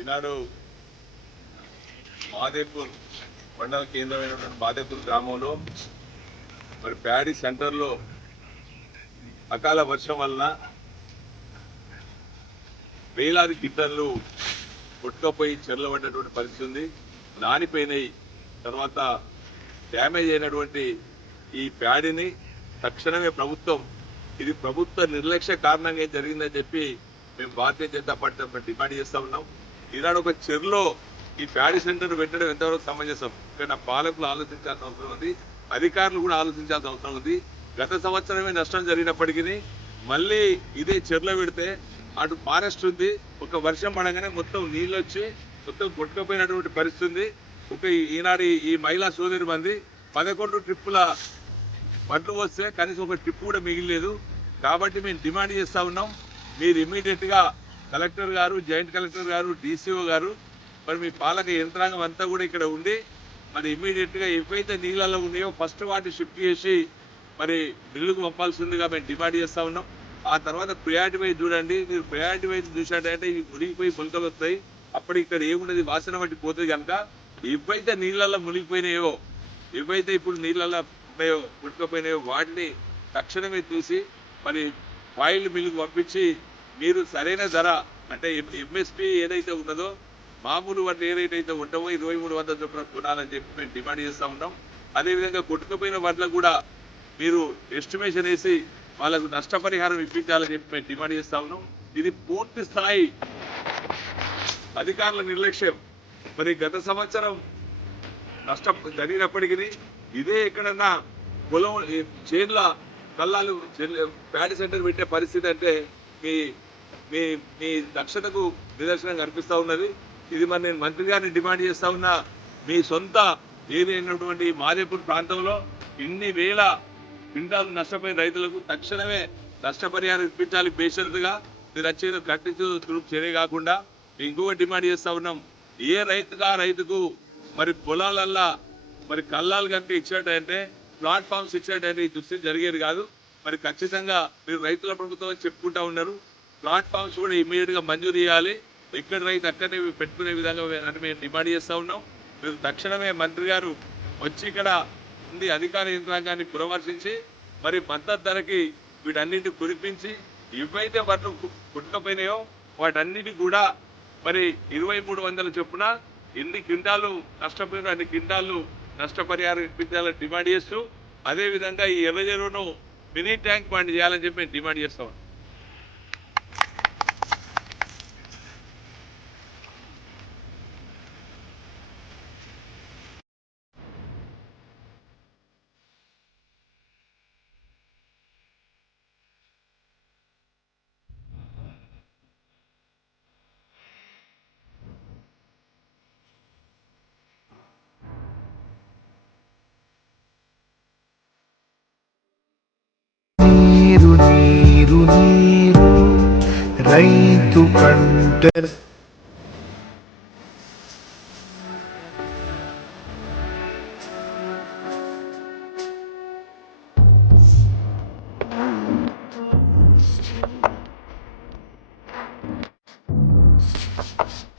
ఈనాడు మాదేపూర్ మండల కేంద్రమైనటువంటి మాదేపూర్ గ్రామంలో మరి ప్యాడీ సెంటర్లో అకాల వర్షం వలన వేలాది గిట్టర్లు కొట్టుకపోయి చెరలబడ్డటువంటి పరిస్థితి ఉంది. నానిపోయినాయి. తర్వాత డ్యామేజ్ అయినటువంటి ఈ ప్యాడిని తక్షణమే ప్రభుత్వం ఇది ప్రభుత్వ నిర్లక్ష్య కారణంగా జరిగిందని చెప్పి మేము భారతీయ జనతా పార్టీ డిమాండ్ చేస్తా ఉన్నాం. ఈనాడు ఒక చెరులో ఈ ప్యాడీ సెంటర్ పెట్టడం ఎంతవరకు సమంజసం? ఇక్కడ పాలకులు ఆలోచించాల్సిన అవసరం ఉంది. అధికారులు కూడా ఆలోచించాల్సిన అవసరం ఉంది. గత సంవత్సరమే నష్టం జరిగినప్పటికీ మళ్ళీ ఇదే చెరులో పెడితే అటు ఫారెస్ట్ ఉంది. ఒక వర్షం పడగానే మొత్తం నీళ్ళు వచ్చి మొత్తం కొట్టుకుపోయినటువంటి పరిస్థితి ఉంది. ఒక ఈనాడు ఈ- మహిళా సోదరి మంది పదకొండు ట్రిప్పుల పండ్లు వస్తే కనీసం ఒక ట్రిప్ కూడా మిగిలేదు కాబట్టి మేము డిమాండ్ చేస్తూ ఉన్నాం. మీరు ఇమీడియట్గా కలెక్టర్ గారు జాయింట్ కలెక్టర్ గారు డీసీఓ గారు మరి మీ పాలక యంత్రాంగం అంతా కూడా ఇక్కడ ఉండి మరి ఇమీడియట్గా గా నీళ్ళలో ఉన్నాయో ఫస్ట్ వాటిని షిఫ్ట్ చేసి మరి బిల్లుకు పంపాల్సిందిగా మేము డిమాండ్ చేస్తా ఉన్నాం. ఆ తర్వాత ప్రయారిటీ వైజ్ చూడండి. మీరు ప్రయారిటీ వైజ్ చూసినట్టయితే ఇవి మునిగిపోయి పొలకలు వస్తాయి. అప్పుడు ఇక్కడ ఏమున్నది వాసన బట్టి పోతుంది కనుక ఎప్పుడైతే నీళ్ళల్లో మునిగిపోయినాయో ఏవైతే ఇప్పుడు నీళ్ళల్లో ఉన్నాయో పుట్టుకపోయినాయో వాటిని తక్షణమే చూసి మరి ఆయిల్ మిల్లుకు పంపించి మీరు సరైన ధర అంటే ఎంఎస్పి ఏదైతే ఉన్నదో మామూలు వాటి ఏదైతే ఉంటామో ఇరవై మూడు వందల చొప్పున కొనాలని చెప్పి మేము డిమాండ్ చేస్తా ఉంటాం అదేవిధంగా కొట్టుకుపోయిన వాటిలో కూడా మీరు ఎస్టిమేషన్ వేసి వాళ్ళకు నష్టపరిహారం ఇప్పించాలని చెప్పి మేము డిమాండ్ చేస్తా ఉన్నాం. ఇది పూర్తి స్థాయి అధికారుల నిర్లక్ష్యం. మరి గత సంవత్సరం నష్టం జరిగినప్పటికీ ఇదే ఎక్కడన్నా పొలం ఈ చేన్ల కళ్ళాలు ప్యాడ్ ప్యాడీ సెంటర్ పెట్టే పరిస్థితి అంటే మీ మీ మీ దక్షతకు నిదర్శనం కనిపిస్తూ ఉన్నది. ఇది మరి నేను మంత్రి గారిని డిమాండ్ చేస్తూ ఉన్నా మీ సొంత ఏదైనటువంటి అయినటువంటి మాదేపూర్ ప్రాంతంలో ఇన్ని వేల క్వింటాలు నష్టపోయిన రైతులకు తక్షణమే నష్టపరిహారం ఇప్పించాలి పేషెంట్గా మీరు వచ్చేది కట్టించు తురుపు చర్య కాకుండా ఇంకొక డిమాండ్ చేస్తా ఉన్నాం. ఏ రైతుగా రైతుకు మరి పొలాలల్లా మరి కళ్ళాలు కనుక ఇచ్చినట్టయితే ప్లాట్ఫామ్స్ ఇచ్చినట్టయితే ఈ దుస్థితి జరిగేది కాదు. మరి ఖచ్చితంగా మీరు రైతుల ప్రభుత్వం చెప్పుకుంటా ఉన్నారు. ప్లాట్ఫామ్స్ కూడా ఇమీడియట్గా మంజూరు చేయాలి. ఎక్కడ రైతు అక్కడనే పెట్టుకునే విధంగా అని మేము డిమాండ్ చేస్తా ఉన్నాం. మీరు తక్షణమే మంత్రి గారు వచ్చి ఇక్కడ ఉంది అధికార యంత్రాంగాన్ని పురమర్శించి మరి మద్దతు ధరకి వీటన్నిటిని కురిపించి ఇవైతే వాటిని కుట్టకపోయినాయో వాటన్నిటి కూడా మరి ఇరవై మూడు వందల చొప్పున ఎన్ని క్వింటాలు నష్టపోయినా అన్ని కింటాలు నష్టపరిహారం ఇప్పించాలని డిమాండ్ చేస్తూ అదేవిధంగా ఈ ఎర్ర చెరువును మినీ ట్యాంక్ బండ్ చేయాలని చెప్పి మేము డిమాండ్ చేస్తాం. ஐந்து கண்டர் Thank.